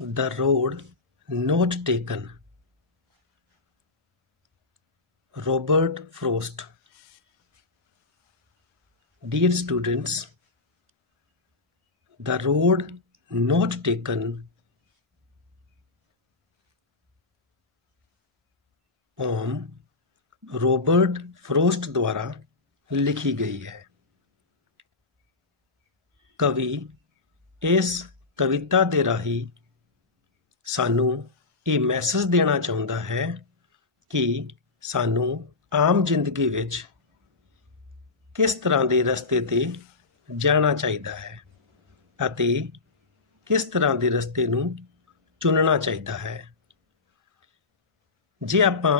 The road not taken. Robert Frost. Dear students, the road not taken poem Robert Frost द्वारा लिखी गई है। कवि इस कविता दे राही सानू ये मैसेज देना चाहुंदा है कि सानू आम जिंदगी विच किस तरह के रस्ते ते जाना चाहिदा है अते किस तरह के रस्ते नू चुनना चाहिदा है। जे आपां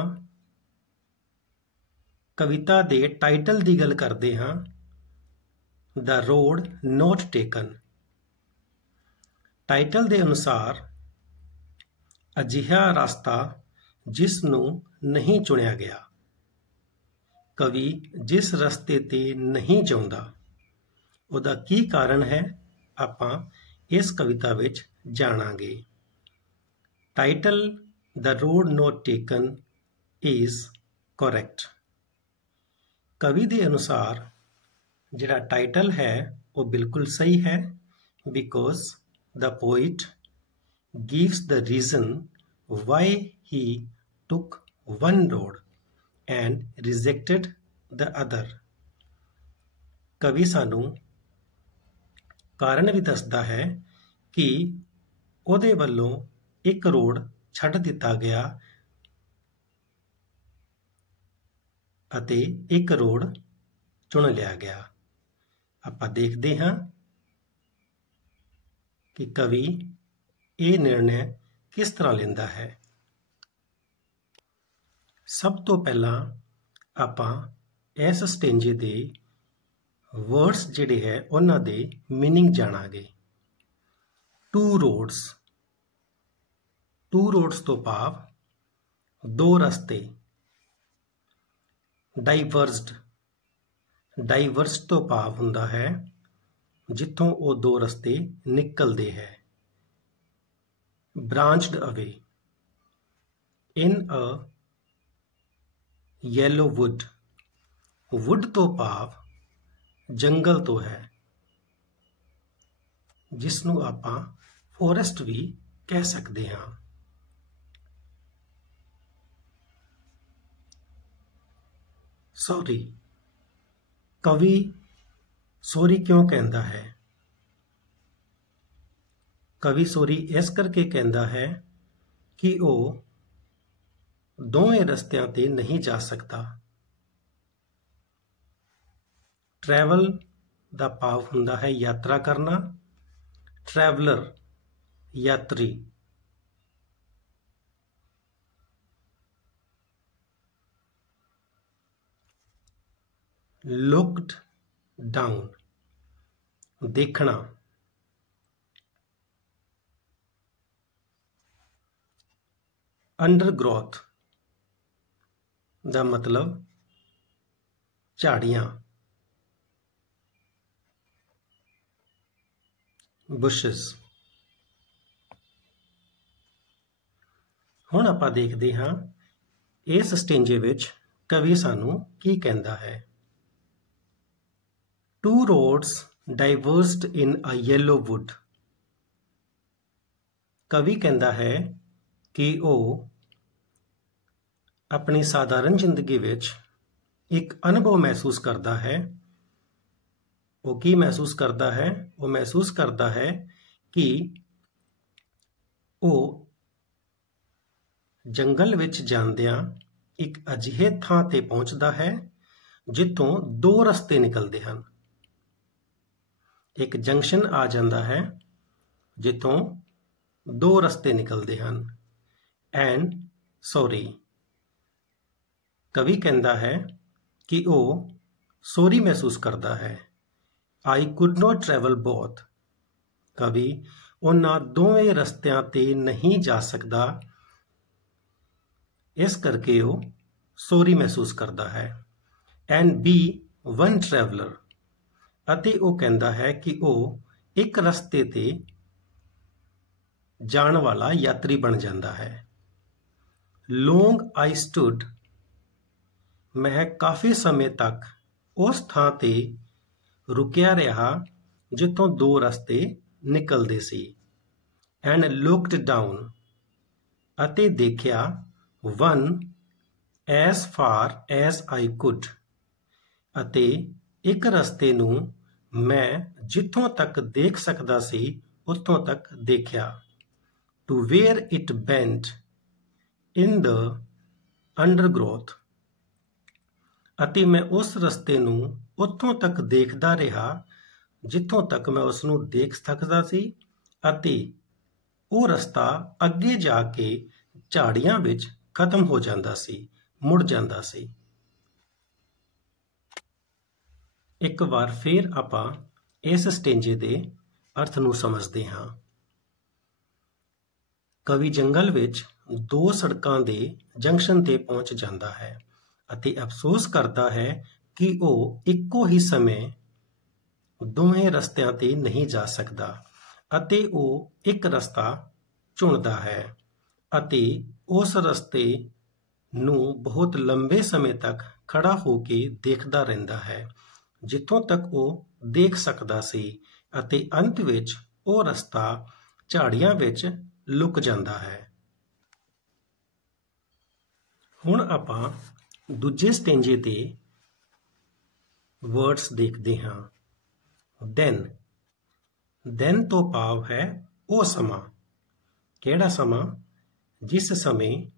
कविता दे टाइटल की गल करते हाँ, the road not taken, title के अनुसार अजिहा रास्ता जिस नू नहीं चुनिया गया। कवि जिस रस्ते ते नहीं चाहुंदा उहदा की कारण है आपां इस कविता विच जाणांगे। Title the road not taken is correct. कवि के अनुसार जिहड़ा टाइटल है वो बिल्कुल सही है, because the poet gives the reason why he took one road and rejected the other. कवि सानू कारण भी दसदा है कि ਉਹਦੇ ਵੱਲੋਂ एक रोड ਛੱਡ ਦਿੱਤਾ ਗਿਆ ਅਤੇ एक रोड चुन लिया गया। ਆਪਾਂ देखते हाँ कि कवि ये निर्णय किस तरह लेंदा है। सब तो पहला आपां इस स्टेंजे दे वर्ड्स जिहड़े है उन्हां दे मीनिंग जाणांगे। टू रोड्स तो भाव दो रस्ते। डाइवर्स तो भाव हुंदा है जिथों वो दो रस्ते निकलते हैं। branched away in a yellow wood, wood तो भाव जंगल तो है जिसनू आपां फॉरेस्ट भी कह सकते हाँ। सॉरी, कवि सॉरी क्यों कहता है? कवि सॉरी इस करके कहता है कि वो दोवें रस्तियां ते नहीं जा सकता। ट्रैवल दा भाव हुंदा है यात्रा करना, ट्रैवलर यात्री। लुक्ड डाउन देखना। अंडरग्रोथ दा मतलब झाड़ियां, बुशेस। हुण आपां देखदे हां इस स्टेंजे विच कवि सानू की कहंदा है। Two roads divorced in a yellow would. कवि कहंदा है कि वो अपनी साधारण जिंदगी विच एक अनुभव महसूस करता है। वो की महसूस करता है? वो महसूस करता है कि वो जंगल विच जांदियां एक अजिहे थां ते पहुंचदा है जिथों दो रस्ते निकलते हैं। एक जंक्शन आ जाता है जिथों दो रस्ते निकलते हैं। एंड सॉरी, कवि कहता है कि वो सॉरी महसूस करता है। I could not travel both. कवि उन्हां दोवें रस्तियां ते नहीं जा सकता, इस करके वो सॉरी महसूस करता है। एंड बी वन ट्रैवलर, अते वो कहता है कि वो एक रस्ते ते ਜਾਣ ਵਾਲਾ ਯਾਤਰੀ ਬਣ ਜਾਂਦਾ ਹੈ। ਲੌਂਗ ਆਈ ਸਟੂਡ, ਮੈਂ ਕਾਫੀ ਸਮੇਂ ਤੱਕ ਉਸ ਥਾਂ ਤੇ ਰੁਕਿਆ ਰਿਹਾ ਜਿੱਥੋਂ ਦੋ ਰਸਤੇ ਨਿਕਲਦੇ ਸੀ। ਐਂਡ ਲੁਕਡ ਡਾਊਨ, ਅਤੇ ਦੇਖਿਆ। One S for S I could, ਅਤੇ ਇੱਕ ਰਸਤੇ ਨੂੰ ਮੈਂ ਜਿੱਥੋਂ ਤੱਕ ਦੇਖ ਸਕਦਾ ਸੀ ਉੱਥੋਂ ਤੱਕ ਦੇਖਿਆ। ਟੂ ਵੇਅਰ ਇਟ ਬੈਂਟ ਇਨ ਦ ਅੰਡਰਗ੍ਰੋਥ, ਅਤੇ ਮੈਂ ਉਸ ਰਸਤੇ ਨੂੰ ਉੱਥੋਂ ਤੱਕ ਦੇਖਦਾ ਰਿਹਾ ਜਿੱਥੋਂ ਤੱਕ ਮੈਂ ਉਸ ਨੂੰ ਦੇਖ ਸਕਦਾ ਸੀ, ਅਤੇ ਉਹ ਰਸਤਾ ਅੱਗੇ ਜਾ ਕੇ ਝਾੜੀਆਂ ਵਿੱਚ ਖਤਮ ਹੋ ਜਾਂਦਾ ਸੀ, ਮੁੜ ਜਾਂਦਾ ਸੀ। ਇੱਕ ਵਾਰ ਫਿਰ ਆਪਾਂ ਇਸ ਸਟੈਂਜੇ ਦੇ ਅਰਥ ਨੂੰ ਸਮਝਦੇ ਹਾਂ। ਕਵੀ ਜੰਗਲ ਵਿੱਚ ਦੋ ਸੜਕਾਂ ਦੇ ਜੰਕਸ਼ਨ ਤੇ ਪਹੁੰਚ ਜਾਂਦਾ ਹੈ ਅਤੇ ਅਫਸੋਸ ਕਰਦਾ ਹੈ ਕਿ ਉਹ ਇੱਕੋ ਹੀ ਸਮੇਂ ਦੋਵੇਂ ਰਸਤਿਆਂ ਤੇ ਨਹੀਂ ਜਾ ਸਕਦਾ, ਅਤੇ ਉਹ ਇੱਕ ਰਸਤਾ ਚੁਣਦਾ ਹੈ ਅਤੇ ਉਸ ਰਸਤੇ ਨੂੰ ਬਹੁਤ ਲੰਬੇ ਸਮੇਂ ਤੱਕ ਖੜਾ ਹੋ ਕੇ ਦੇਖਦਾ ਰਹਿੰਦਾ ਹੈ ਜਿੱਥੋਂ ਤੱਕ ਉਹ ਦੇਖ ਸਕਦਾ ਸੀ, ਅਤੇ ਅੰਤ ਵਿੱਚ ਉਹ ਰਸਤਾ ਝਾੜੀਆਂ ਵਿੱਚ ਲੁਕ ਜਾਂਦਾ ਹੈ। ਹੁਣ ਆਪਾਂ ਦੂਜੇ ਸਟੈਂਜੇ ਦੇ ਵਰਡਸ ਦੇਖਦੇ ਹਾਂ। ਦੈਨ ਤੋਂ ਭਾਵ ਹੈ ਉਹ ਸਮਾਂ। ਕਿਹੜਾ ਸਮਾਂ? ਜਿਸ ਸਮੇਂ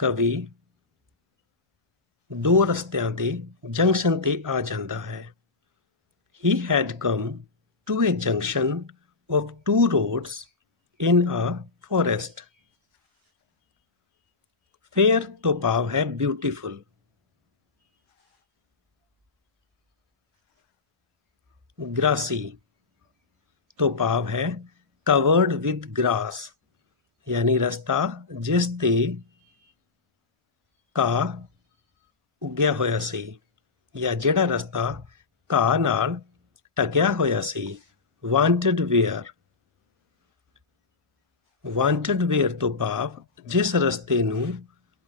ਕਵੀ ਦੋ ਰਸਤਿਆਂ ਦੇ ਜੰਕਸ਼ਨ ਤੇ ਆ ਜਾਂਦਾ ਹੈ। He had come to a junction of two roads in a forest. Fair ਤੋਂ ਭਾਵ ਹੈ beautiful। Grassy ਤੋਂ ਭਾਵ ਹੈ covered with grass, यानी ਰਸਤਾ ਜਿਸ ਤੇ ਘਾਹ ਉੱਗਿਆ ਹੋਇਆ ਸੀ, ਜਾਂ ਜਿਹੜਾ ਰਸਤਾ ਘਾਹ ਨਾਲ ਢਕਿਆ ਹੋਇਆ ਸੀ। ਵਾਂਟਡ ਵੇਅਰ ਤੋਂ ਭਾਵ ਜਿਸ ਰਸਤੇ ਨੂੰ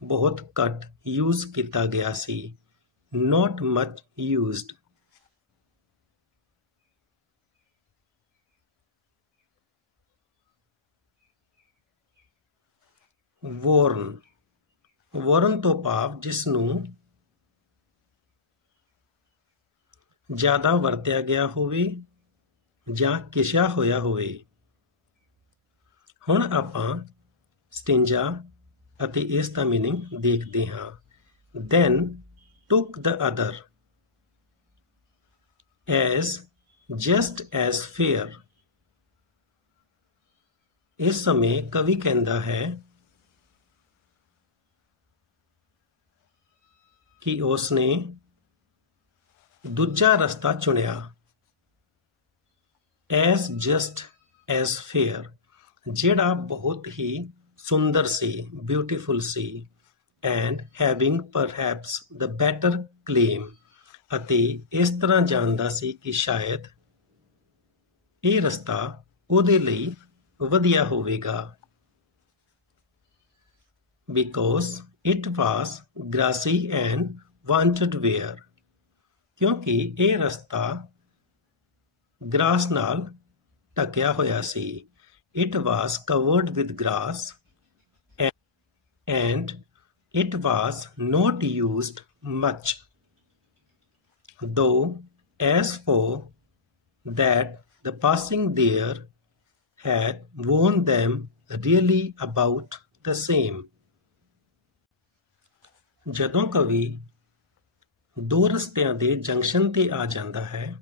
ਬਹੁਤ ਘੱਟ ਯੂਜ਼ ਕੀਤਾ ਗਿਆ ਸੀ। Not much used. ਵੋਰਨ ਤੋਂ ਭਾਵ ਜਿਸ ਨੂੰ ਜ਼ਿਆਦਾ ਵਰਤਿਆ ਗਿਆ ਹੋਵੇ ਜਾਂ ਘਿਸਿਆ ਹੋਇਆ ਹੋਵੇ। ਹੁਣ ਆਪਾਂ ਸਟੈਂਜਾ ਅਤੇ ਇਸ ਦਾ ਮੀਨਿੰਗ ਦੇਖਦੇ ਹਾਂ। Then took the other as just as fair। ਇਸ ਸਮੇਂ ਕਵੀ ਕਹਿੰਦਾ ਹੈ ਕਿ ਉਸਨੇ ਦੂਜਾ ਰਸਤਾ ਚੁਣਿਆ। as just as fair, ਜਿਹੜਾ ਬਹੁਤ ਹੀ ਸੁੰਦਰ ਸੀ, ਬਿਊਟੀਫੁਲ ਸੀ। and having perhaps the better claim, ਅਤੇ ਇਸ ਤਰ੍ਹਾਂ ਜਾਣਦਾ ਸੀ ਕਿ ਸ਼ਾਇਦ ਇਹ ਰਸਤਾ ਉਹਦੇ ਲਈ ਵਧੀਆ ਹੋਵੇਗਾ। because it was grassy and wanted wear, ਕਿਉਂਕਿ ਇਹ ਰਸਤਾ ਗ੍ਰਾਸ ਨਾਲ ਢਕਿਆ ਹੋਇਆ ਸੀ। It was covered with grass and it was not used much, though as for that the passing there had worn them really about the same। ਜਦੋਂ ਕਵੀ ਦੋ ਰਸਤਿਆਂ ਦੇ ਜੰਕਸ਼ਨ ਤੇ ਆ ਜਾਂਦਾ ਹੈ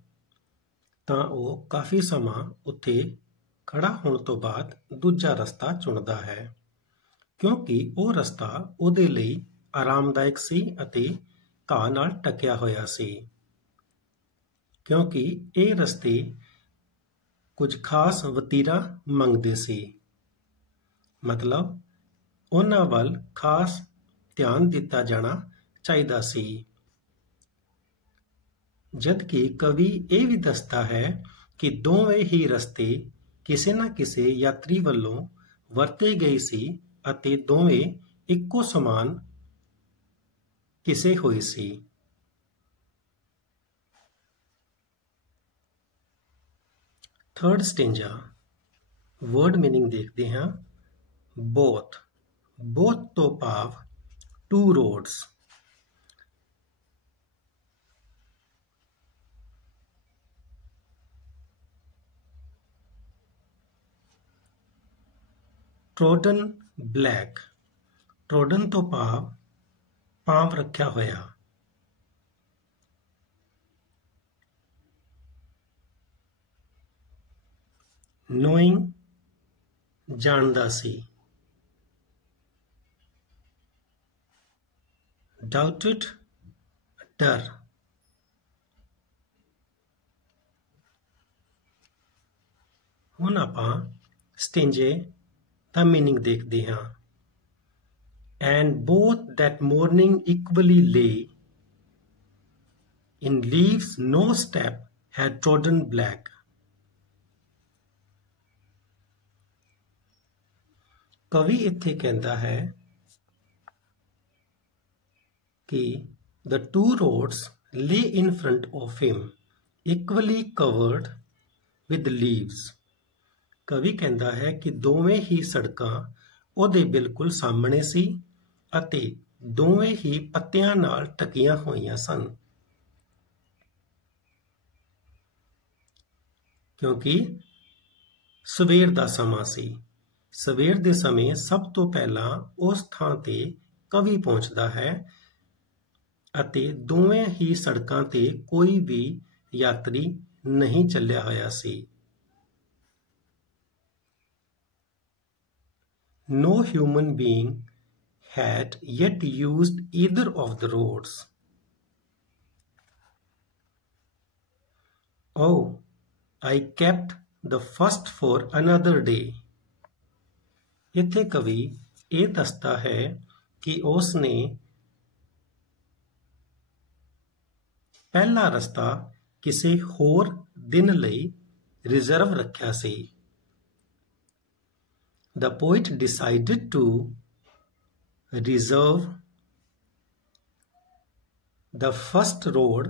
ਤਾਂ ਉਹ ਕਾਫੀ ਸਮਾਂ ਉੱਥੇ ਖੜਾ ਹੋਣ ਤੋਂ ਬਾਅਦ ਦੂਜਾ ਰਸਤਾ ਚੁਣਦਾ ਹੈ, ਕਿਉਂਕਿ ਉਹ ਰਸਤਾ ਉਹਦੇ ਲਈ ਆਰਾਮਦਾਇਕ ਸੀ ਅਤੇ ਘਾਹ ਨਾਲ ਢਕਿਆ ਹੋਇਆ ਸੀ। ਕਿਉਂਕਿ ਇਹ ਰਸਤੇ ਕੁਝ ਖਾਸ ਵਤੀਰਾ ਮੰਗਦੇ ਸੀ, ਮਤਲਬ ਉਹਨਾਂ ਵੱਲ ਖਾਸ ਧਿਆਨ ਦਿੱਤਾ ਜਾਣਾ ਚਾਹੀਦਾ ਸੀ। ਜਦਕਿ ਕਵੀ ਇਹ ਵੀ ਦੱਸਦਾ ਹੈ ਕਿ ਦੋਵੇਂ ਹੀ ਰਸਤੇ ਕਿਸੇ ਨਾ ਕਿਸੇ ਯਾਤਰੀ ਵੱਲੋਂ ਵਰਤੇ ਗਏ ਸੀ ਅਤੇ ਦੋਵੇਂ ਇੱਕੋ ਸਮਾਨ ਕਿਸੇ ਹੋਏ ਸੀ। ਥਰਡ ਸਟੈਂਜਾ ਵਰਡ ਮੀਨਿੰਗ ਦੇਖਦੇ ਹਾਂ। ਬੋਥ, ਬੋਥ ਤੋਂ ਭਾਵ two roads. Trodden black, trodden ਤੋਂ ਭਾਵ ਪਾਂਵ ਰੱਖਿਆ ਹੋਇਆ। ਨੋਇੰਗ, ਜਾਣਦਾ ਸੀ। ਡਾਊਟਡ, ਡਰ। ਹੁਣ ਆਪਾਂ ਸਟੈਂਜੇ ਦਾ ਮੀਨਿੰਗ ਦੇਖਦੇ ਹਾਂ। And both that morning equally lay in leaves no step had trodden black. ਕਵੀ ਇੱਥੇ ਕਹਿੰਦਾ ਹੈ ਕਿ the two roads lay in front of him, equally covered with leaves. ਕਵੀ ਕਹਿੰਦਾ ਹੈ ਕਿ ਦੋਵੇਂ ਹੀ ਸੜਕਾਂ ਉਹਦੇ ਬਿਲਕੁਲ ਸਾਹਮਣੇ ਸੀ ਅਤੇ ਦੋਵੇਂ ਹੀ ਪੱਤਿਆਂ ਨਾਲ ਢਕੀਆਂ ਹੋਈਆਂ ਸਨ, ਕਿਉਂਕਿ ਸਵੇਰ ਦਾ ਸਮਾਂ ਸੀ। ਸਵੇਰ ਦੇ ਸਮੇਂ ਸਭ ਤੋਂ ਪਹਿਲਾਂ ਉਸ ਥਾਂ ਤੇ ਕਵੀ ਪਹੁੰਚਦਾ ਹੈ ਅਤੇ ਦੋਵੇਂ ਹੀ ਸੜਕਾਂ ਤੇ ਕੋਈ ਵੀ ਯਾਤਰੀ ਨਹੀਂ ਚੱਲਿਆ ਹੋਇਆ ਸੀ। No human being had yet used either of the roads. Oh, I kept the first for another day. ਇੱਥੇ ਕਵੀ ਇਹ ਦੱਸਦਾ ਹੈ ਕਿ ਉਸ ਨੇ ਪਹਿਲਾ ਰਸਤਾ ਕਿਸੇ ਹੋਰ ਦਿਨ ਲਈ ਰਿਜ਼ਰਵ ਰੱਖਿਆ ਸੀ। The poet decided to reserve the first road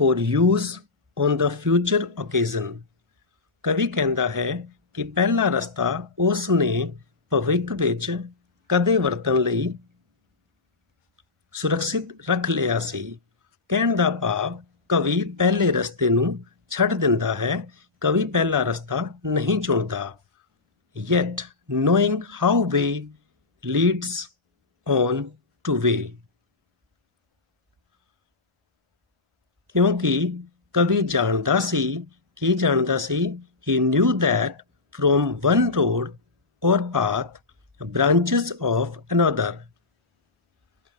for use on the future occasion. ਕਵੀ ਕਹਿੰਦਾ ਹੈ ਕਿ ਪਹਿਲਾ ਰਸਤਾ ਉਸ ਨੇ ਭਵਿੱਖ ਵਿੱਚ ਕਦੇ ਵਰਤਣ ਲਈ ਸੁਰੱਖਿਅਤ ਰੱਖ ਲਿਆ ਸੀ। ਕਹਿਣ ਦਾ ਭਾਵ ਕਵੀ ਪਹਿਲੇ ਰਸਤੇ ਨੂੰ ਛੱਡ ਦਿੰਦਾ ਹੈ, ਕਵੀ ਪਹਿਲਾ ਰਸਤਾ ਨਹੀਂ ਚੁਣਦਾ। Yet knowing how way leads on to way. ਕਿਉਂਕਿ ਕਵੀ ਜਾਣਦਾ ਸੀ, ਕੀ ਜਾਣਦਾ ਸੀ? He knew that from one road or path branches of another.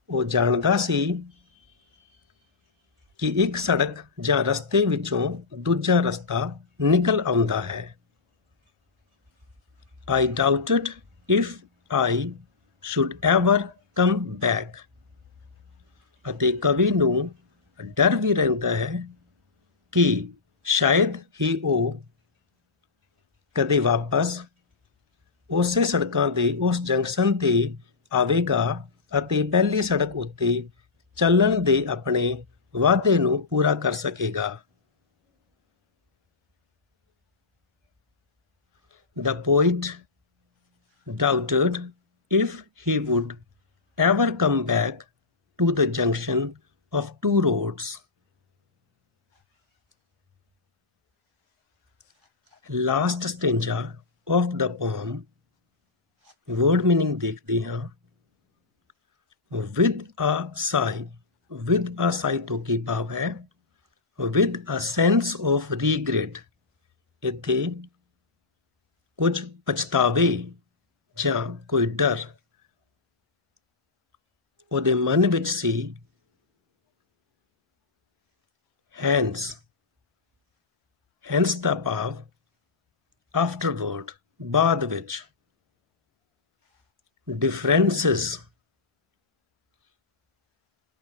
ਉਹ ਜਾਣਦਾ ਸੀ ਕਿ ਇੱਕ ਸੜਕ ਜਾਂ ਰਸਤੇ ਵਿੱਚੋਂ ਦੂਜਾ ਰਸਤਾ ਨਿਕਲ ਆਉਂਦਾ ਹੈ। I doubted if I should ever come back. ਅਤੇ ਕਵੀ ਨੂੰ ਡਰ ਵੀ ਰਹਿੰਦਾ ਹੈ ਕਿ ਸ਼ਾਇਦ ਹੀ ਉਹ ਕਦੇ ਵਾਪਸ ਉਸੇ ਸੜਕਾਂ ਦੇ ਉਸ ਜੰਕਸ਼ਨ ਤੇ ਆਵੇਗਾ ਅਤੇ ਪਹਿਲੀ ਸੜਕ ਉੱਤੇ ਚੱਲਣ ਦੇ ਆਪਣੇ ਵਾਅਦੇ ਨੂੰ ਪੂਰਾ ਕਰ ਸਕੇਗਾ। The poet doubted if he would ever come back to the junction of two roads. Last stanza of the poem, word meaning देखते हैं। With a sigh, with a sigh तो की भाव है with a sense of regret। इत्थे कुछ पछतावे ਜਾਂ ਕੋਈ ਡਰ ਉਹਦੇ ਮਨ ਵਿੱਚ ਸੀ। ਹੈਂਸ, ਹੈਂਸ ਦਾ ਭਾਵ ਆਫਟਰਵਰਡ, ਬਾਅਦ ਵਿੱਚ। ਡਿਫਰੈਂਸਿਸ,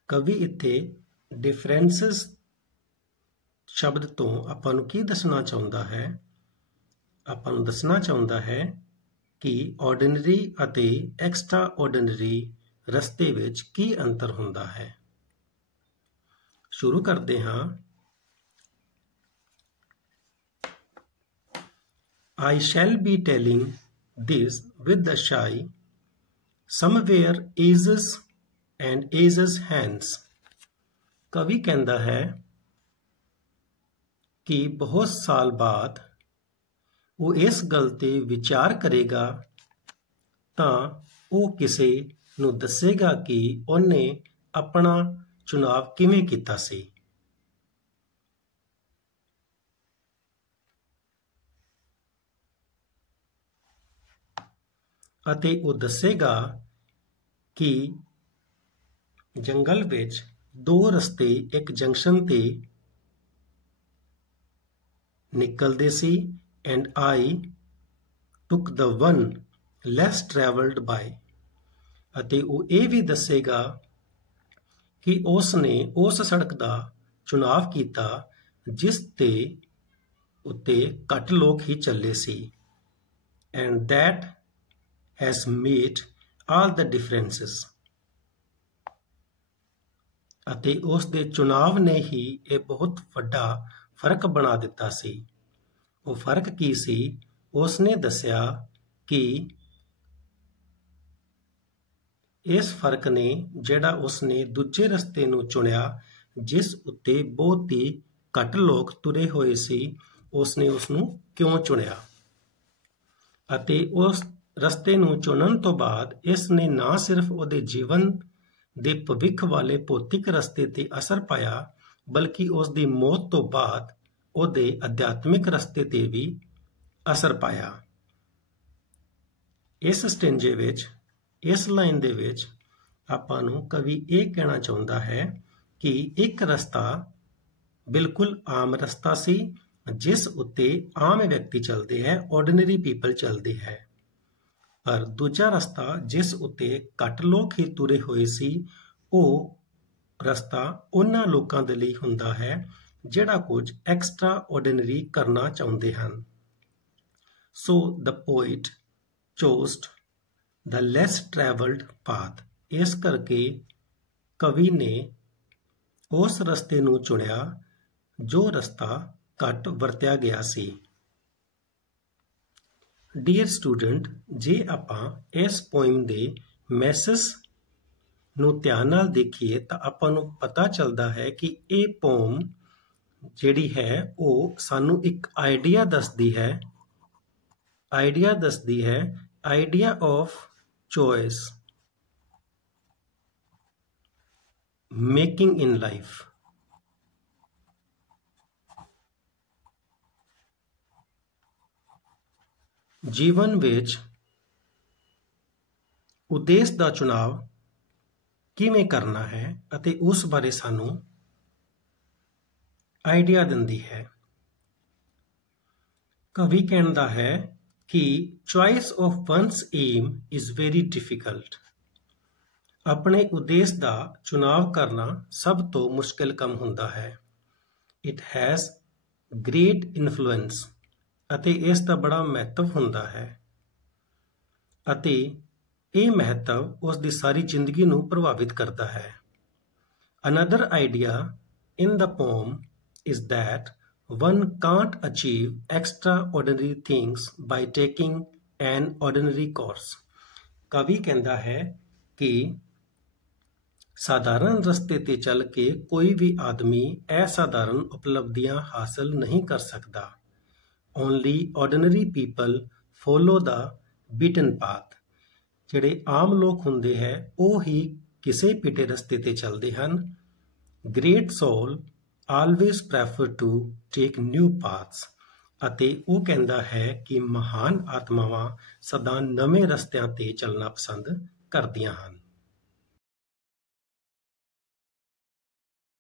ਕਵੀ ਇੱਥੇ ਡਿਫਰੈਂਸਿਸ ਸ਼ਬਦ ਤੋਂ ਆਪਾਂ ਨੂੰ ਕੀ ਦੱਸਣਾ ਚਾਹੁੰਦਾ ਹੈ ਆਪਾਂ ਨੂੰ ਦੱਸਣਾ ਚਾਹੁੰਦਾ ਹੈ ਕਿ ਆਰਡੀਨਰੀ ਅਤੇ ਐਕਸਟਰਾ ਆਰਡੀਨਰੀ ਰਸਤੇ ਵਿੱਚ ਕੀ ਅੰਤਰ ਹੁੰਦਾ ਹੈ। ਸ਼ੁਰੂ ਕਰਦੇ ਹਾਂ। I shall be telling this with the shy, somewhere eases and eases hands। ਕਵੀ ਕਹਿੰਦਾ ਹੈ ਕਿ ਬਹੁਤ ਸਾਲ ਬਾਅਦ ਉਹ ਇਸ ਗੱਲ ਤੇ ਵਿਚਾਰ ਕਰੇਗਾ ਤਾਂ ਉਹ ਕਿਸੇ ਨੂੰ ਦੱਸੇਗਾ ਕਿ ਉਹਨੇ ਆਪਣਾ ਚੁਣਾਵ ਕਿਵੇਂ ਕੀਤਾ ਸੀ। ਅਤੇ ਉਹ ਦੱਸੇਗਾ ਕਿ ਜੰਗਲ ਵਿੱਚ ਦੋ ਰਸਤੇ ਇੱਕ ਜੰਕਸ਼ਨ ਤੇ ਨਿਕਲਦੇ ਸੀ and I took the one less traveled by। ਅਤੇ ਉਹ ਇਹ ਵੀ ਦੱਸੇਗਾ ਕਿ ਉਸ ਨੇ ਉਸ ਸੜਕ ਦਾ ਚੁਣਾਵ ਕੀਤਾ ਜਿਸ ਤੇ ਉੱਤੇ ਘੱਟ ਲੋਕ ਹੀ ਚੱਲੇ ਸੀ and that has made all the differences। ਅਤੇ ਉਸ ਦੇ ਚੁਣਾਵ ਨੇ ਹੀ ਇਹ ਬਹੁਤ ਵੱਡਾ ਫਰਕ ਬਣਾ ਦਿੱਤਾ ਸੀ। ਉਹ ਫਰਕ ਕੀ ਸੀ? ਉਸ ਨੇ ਦੱਸਿਆ ਕਿ ਇਸ ਫਰਕ ਨੇ ਜਿਹੜਾ ਉਸਨੇ ਦੂਜੇ ਰਸਤੇ ਨੂੰ ਚੁਣਿਆ ਜਿਸ ਉੱਤੇ ਬਹੁਤ ਹੀ ਘੱਟ ਲੋਕ ਤੁਰੇ ਹੋਏ ਸੀ, ਉਸਨੇ ਉਸਨੂੰ ਕਿਉਂ ਚੁਣਿਆ। ਅਤੇ ਉਸ ਰਸਤੇ ਨੂੰ ਚੁਣਨ ਤੋਂ ਬਾਅਦ ਇਸ ਨੇ ਨਾ ਸਿਰਫ ਉਹਦੇ ਜੀਵਨ ਦੇ ਭਵਿੱਖ ਵਾਲੇ ਭੌਤਿਕ ਰਸਤੇ ਤੇ ਅਸਰ ਪਾਇਆ ਬਲਕਿ ਉਸ ਦੀ ਮੌਤ ਤੋਂ ਬਾਅਦ ਉਹਦੇ ਅਧਿਆਤਮਿਕ ਰਸਤੇ ਤੇ ਵੀ ਅਸਰ ਪਾਇਆ। ਇਸ ਸਟੈਂਜੇ ਵਿੱਚ ਇਸ ਲਾਈਨ ਦੇ ਵਿੱਚ ਆਪਾਂ ਨੂੰ ਕਵੀ ਇਹ ਕਹਿਣਾ ਚਾਹੁੰਦਾ ਹੈ ਕਿ ਇੱਕ ਰਸਤਾ ਬਿਲਕੁਲ ਆਮ ਰਸਤਾ ਸੀ ਜਿਸ ਉੱਤੇ ਆਮ ਵਿਅਕਤੀ ਚੱਲਦੇ ਹੈ, ਆਰਡੀਨਰੀ ਪੀਪਲ ਚੱਲਦੇ ਹੈ। ਪਰ ਦੂਜਾ ਰਸਤਾ ਜਿਸ ਉੱਤੇ ਘੱਟ ਲੋਕ ਹੀ ਤੁਰੇ ਹੋਏ ਸੀ, ਉਹ ਰਸਤਾ ਉਹਨਾਂ ਲੋਕਾਂ ਦੇ ਲਈ ਹੁੰਦਾ ਹੈ ਜਿਹੜਾ ਕੁਝ ਐਕਸਟਰਾ ਆਰਡੀਨਰੀ ਕਰਨਾ ਚਾਹੁੰਦੇ ਹਨ। ਸੋ ਦ poet ਚੋਸਡ the less traveled path। ਇਸ ਕਰਕੇ ਕਵੀ ਨੇ ਉਸ ਰਸਤੇ ਨੂੰ ਚੁਣਿਆ ਜੋ ਰਸਤਾ ਘੱਟ ਵਰਤਿਆ ਗਿਆ ਸੀ। ਡੀਅਰ ਸਟੂਡੈਂਟ, ਜੇ ਆਪਾਂ ਇਸ ਪੋਇਮ ਦੇ ਮੈਸੇਜ ਨੂੰ ਧਿਆਨ ਨਾਲ ਦੇਖੀਏ ਤਾਂ ਆਪਾਂ ਨੂੰ ਪਤਾ ਚੱਲਦਾ ਹੈ ਕਿ ਇਹ ਪੋਮ ਜਿਹੜੀ ਹੈ ਉਹ ਸਾਨੂੰ ਇੱਕ ਆਈਡੀਆ ਦੱਸਦੀ ਹੈ। Idea of choice making in life। ਜੀਵਨ ਵਿੱਚ ਉਦੇਸ਼ ਦਾ ਚੁਣਾਵ ਕਿਵੇਂ ਕਰਨਾ ਹੈ ਅਤੇ ਉਸ ਬਾਰੇ ਸਾਨੂੰ ਆਈਡੀਆ ਦਿੰਦੀ ਹੈ। ਕਵੀ ਕਹਿੰਦਾ ਹੈ ਕਿ choice of one's aim is very difficult। ਆਪਣੇ ਉਦੇਸ਼ ਦਾ ਚੁਣਾਵ ਕਰਨਾ ਸਭ ਤੋਂ ਮੁਸ਼ਕਿਲ ਕੰਮ ਹੁੰਦਾ ਹੈ। It has great influence। ਅਤੇ ਇਸ ਦਾ ਬੜਾ ਮਹੱਤਵ ਹੁੰਦਾ ਹੈ ਅਤੇ ਇਹ ਮਹੱਤਵ ਉਸ ਦੀ ਸਾਰੀ ਜ਼ਿੰਦਗੀ ਨੂੰ ਪ੍ਰਭਾਵਿਤ ਕਰਦਾ ਹੈ। Another idea in the poem is that one can't achieve extraordinary things by taking an ordinary course। ਕਵੀ ਕਹਿੰਦਾ ਹੈ ਕਿ ਸਾਧਾਰਨ ਰਸਤੇ ਤੇ ਚੱਲ ਕੇ ਕੋਈ ਵੀ ਆਦਮੀ ਅਸਾਧਾਰਨ ਉਪਲਬਧੀਆਂ ਹਾਸਲ ਨਹੀਂ ਕਰ ਸਕਦਾ। Only ordinary people follow the beaten path। ਜਿਹੜੇ ਆਮ ਲੋਕ ਹੁੰਦੇ ਹੈ ਉਹ ਹੀ ਕਿਸੇ ਪਿੱਟੇ ਰਸਤੇ ਤੇ ਚੱਲਦੇ ਹਨ। Great soul always prefer to take new paths। ਅਤੇ ਉਹ ਕਹਿੰਦਾ ਹੈ ਕਿ ਮਹਾਨ ਆਤਮਾਵਾਂ ਸਦਾ ਨਵੇਂ ਰਸਤਿਆਂ ਤੇ ਚੱਲਣਾ ਪਸੰਦ ਕਰਦੀਆਂ ਹਨ।